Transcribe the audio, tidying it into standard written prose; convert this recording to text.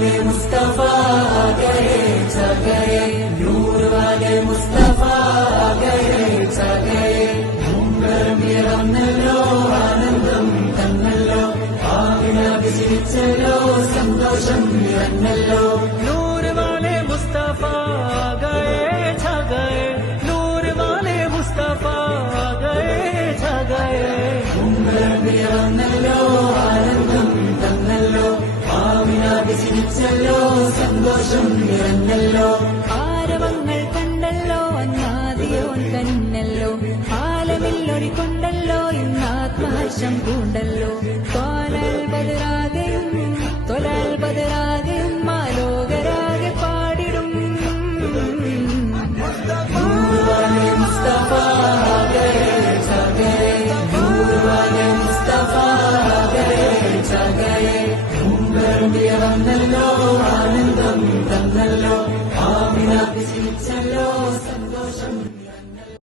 वाले मुस्तफा गए छा गए, नूर वाले मुस्तफा गए छा गए, നിറഞ്ഞല്ലോ ആനന്ദം തന്നല്ലോ, ആമിന വിജയിച്ചല്ലോ സന്തോഷം നിറഞ്ഞല്ലോ. നൂർ വാലെ മുസ്തഫ ഗയേ ഛാ ഗയേ, നൂർ വാലെ മുസ്തഫ ഗയേ ഛാ ഗയേ, നിറഞ്ഞല്ലോ ആനന്ദം തന്നല്ലോ, ആമിന വിജയിച്ചല്ലോ സന്തോഷം നിറഞ്ഞല്ലോ. ആരവങ്ങൾ കണ്ടല്ലോ അന്നാദിയോൻ കനിഞ്ഞല്ലോ, ആലമില്ലൊടിക്കൊണ്ടല്ലോ ഇന്നാത്മഹർഷം പൂണ്ടല്ലോ. തൊലൽ ബദറാകെയും മാലോകരാകെ പാടിടും. നൂർ വാലെ മുസ്തഫ ഗയേ ഛാ ഗയേ, നൂർ വാലെ മുസ്തഫ ഗയേ ഛാ ഗയേ, നിറഞ്ഞല്ലോ ആനന്ദം തന്നല്ലോ, ആമിന വിജയിച്ചല്ലോ സന്തോഷം.